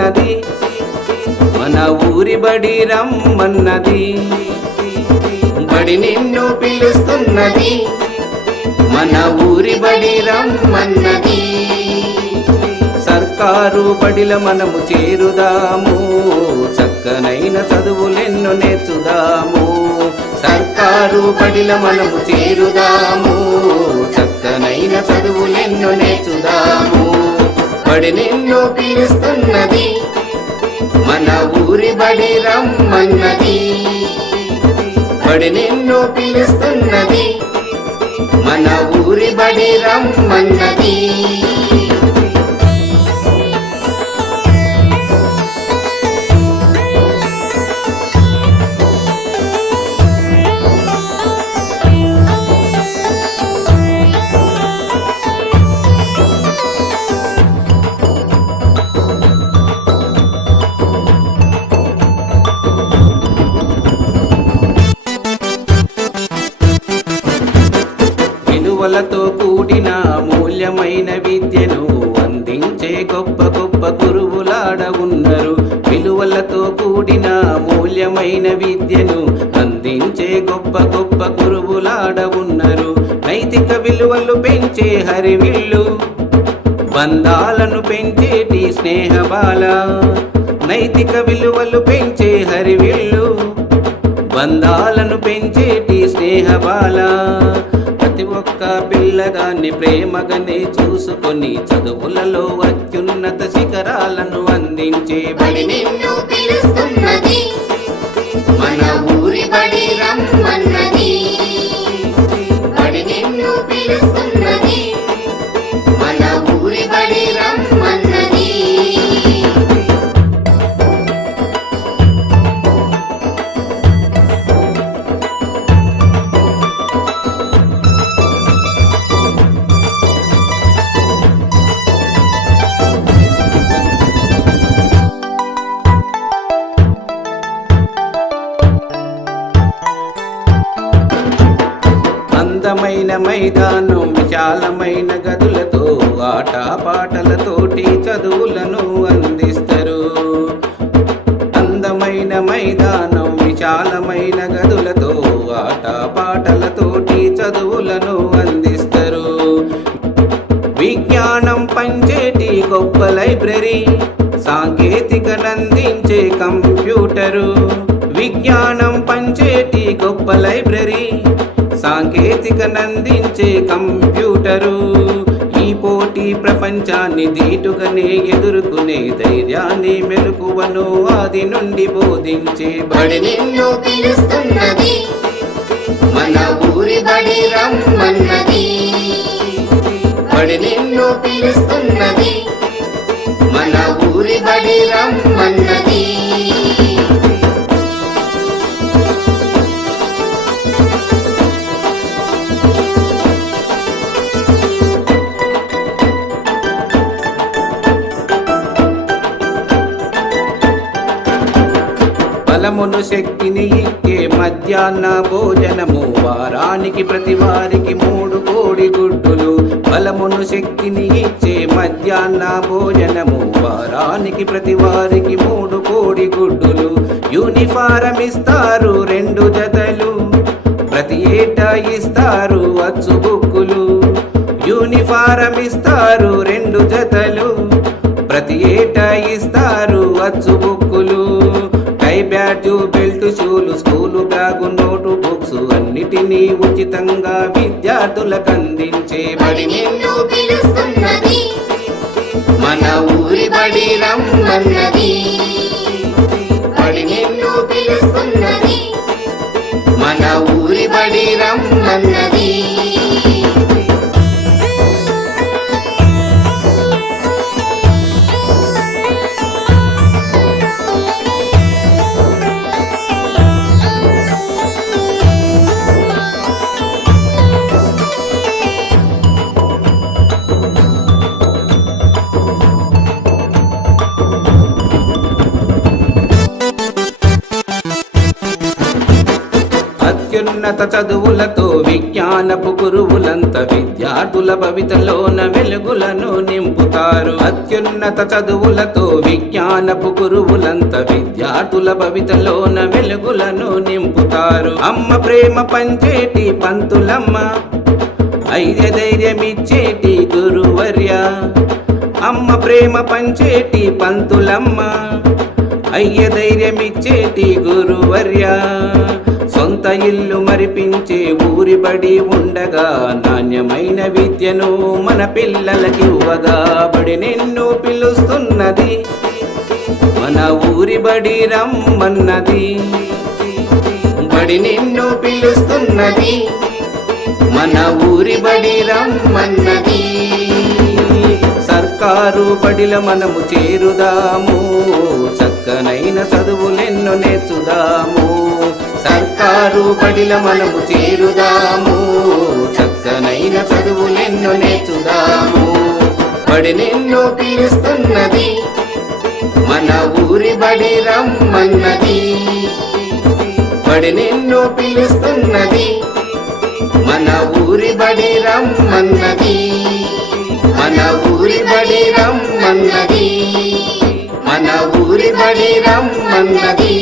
రమ్మన్నది పిలుస్తున్నది మన ఊరి బడి రమ్మన్నది. బడి నిన్ను పిలుస్తున్నది. మన ఊరి బడి రమ్మన్నది. సర్కారు బడిల మనము చేరుదాము. చక్కనైన చదువులెన్ను నేర్చుదాము. సర్కారు బడిల మనము చేరుదాము. చక్కనైన చదువులెన్ను నేర్చుదాము. బడి నిన్ను పిలుస్తున్నది. మన ఊరి బడి రమ్మన్నది. బడి నిన్ను పిలుస్తున్నది. మన ఊరి బడి రమ్మన్నది. మూల్యమైన విద్యను అందించే గొప్ప గొప్ప గురువులాడ ఉన్నారు. విలువలతో కూడిన మూల్యమైన విద్యను అందించే గొప్ప గొప్ప గురువులాడ ఉన్నారు. నైతిక విలువలు పెంచే హరివిల్లు బంధాలను పెంచేటి స్నేహబాల. నైతిక విలువలు పెంచే హరివిల్లు బంధాలను పెంచేటి స్నేహబాల. ప్రతి ఒక్క పిల్లగాన్ని ప్రేమగానే చూసుకొని చదువులలో అత్యున్నత శిఖరాలను అందించే బడి నిన్ను పిలుస్తున్నది. మైదానం విశాలమైన గదులతో ఆట పాటలతోటి చదువులను అందిస్తారు. అందమైన మైదానం విశాలమైన గదులతో ఆట పాటలతోటి చదువులను అందిస్తారు. విజ్ఞానం పంచేటి గొప్ప లైబ్రరీ సాంకేతికనందించే కంప్యూటరు. విజ్ఞానం పంచేటి గొప్ప లైబ్రరీ సాంకేతికనందించే కంప్యూటరు. ఈ పోటీ ప్రపంచాన్ని దీటుగానే ఎదుర్కొనే ధైర్యాన్ని మెలకువను ఆది నుండి బోధించే బడి నిన్ను పిలుస్తున్నది. మన ఊరి బడి రమ్మన్నది. బడి నిన్ను పిలుస్తున్నది. మన ఊరి బడి రమ్మ బలమును శక్తిని ఇచ్చే మధ్యాహ్న భోజనము. వారానికి ప్రతి వారికి మూడు కోడి గుడ్డులు. బలమును శక్తిని ఇచ్చే మధ్యాహ్న భోజనము. వారానికి ప్రతి వారికి మూడు కోడి గుడ్డులు. యూనిఫారం ఇస్తారు రెండు జతలు. ప్రతి ఏటా ఇస్తారు అచ్చు బుక్కులు. యూనిఫారం ఇస్తారు రెండు జతలు. ప్రతి ఏటా ఇస్తారు అచ్చు బుక్కులు అన్నిటినీ ఉచితంగా విద్యార్థులకు అందించే బడి బడి నిన్ను పిలుస్తున్నది. మన ఊరి బడి రమ్మన్నది. బడి నిన్ను పిలుస్తున్నది. మన ఊరి బడి రమ్మన్నది. ఉన్నత చదువులతో విజ్ఞానపు గురువులంత విద్యార్థుల భవితలోన వెలుగులను నింపుతారు. అత్యున్నత చదువులతో విజ్ఞానపు గురువులంత విద్యార్థుల భవితలోన వెలుగులను నింపుతారు. అమ్మ ప్రేమ పంచేటి పంతులమ్మ ఐర్య ధైర్యమిచ్చేటి గురువర్య. అమ్మ ప్రేమ పంచేటి పంతులమ్మ అయ్య ధైర్యమిచ్చేటి గురువర్య. ఇల్లు మరిపించే ఊరి బడి ఉండగా నాణ్యమైన విద్యను మన పిల్లలకి ఇవ్వగా బడి నిన్ను పిలుస్తున్నది. మన ఊరి బడి రమ్మన్నది. బడి నిన్ను పిలుస్తున్నది. మన ఊరి బడి రమ్మన్నది. సర్కారు బడిల మనము చేరుదాము. చక్కనైన చదువులెన్నో నేర్చుదాము. సర్కారు మనము చేరుదాము చక్కనైన చదువులెన్నో నేర్చుదాము. బడి నిన్ను పిలుస్తున్నది మన ఊరి బడి రమ్మన్నది. బడి నిన్ను పిలుస్తున్నది మన ఊరి బడి రమ్మన్నది. మన ఊరి బడి రమ్మన్నది మన ఊరి బడి రమ్మన్నది.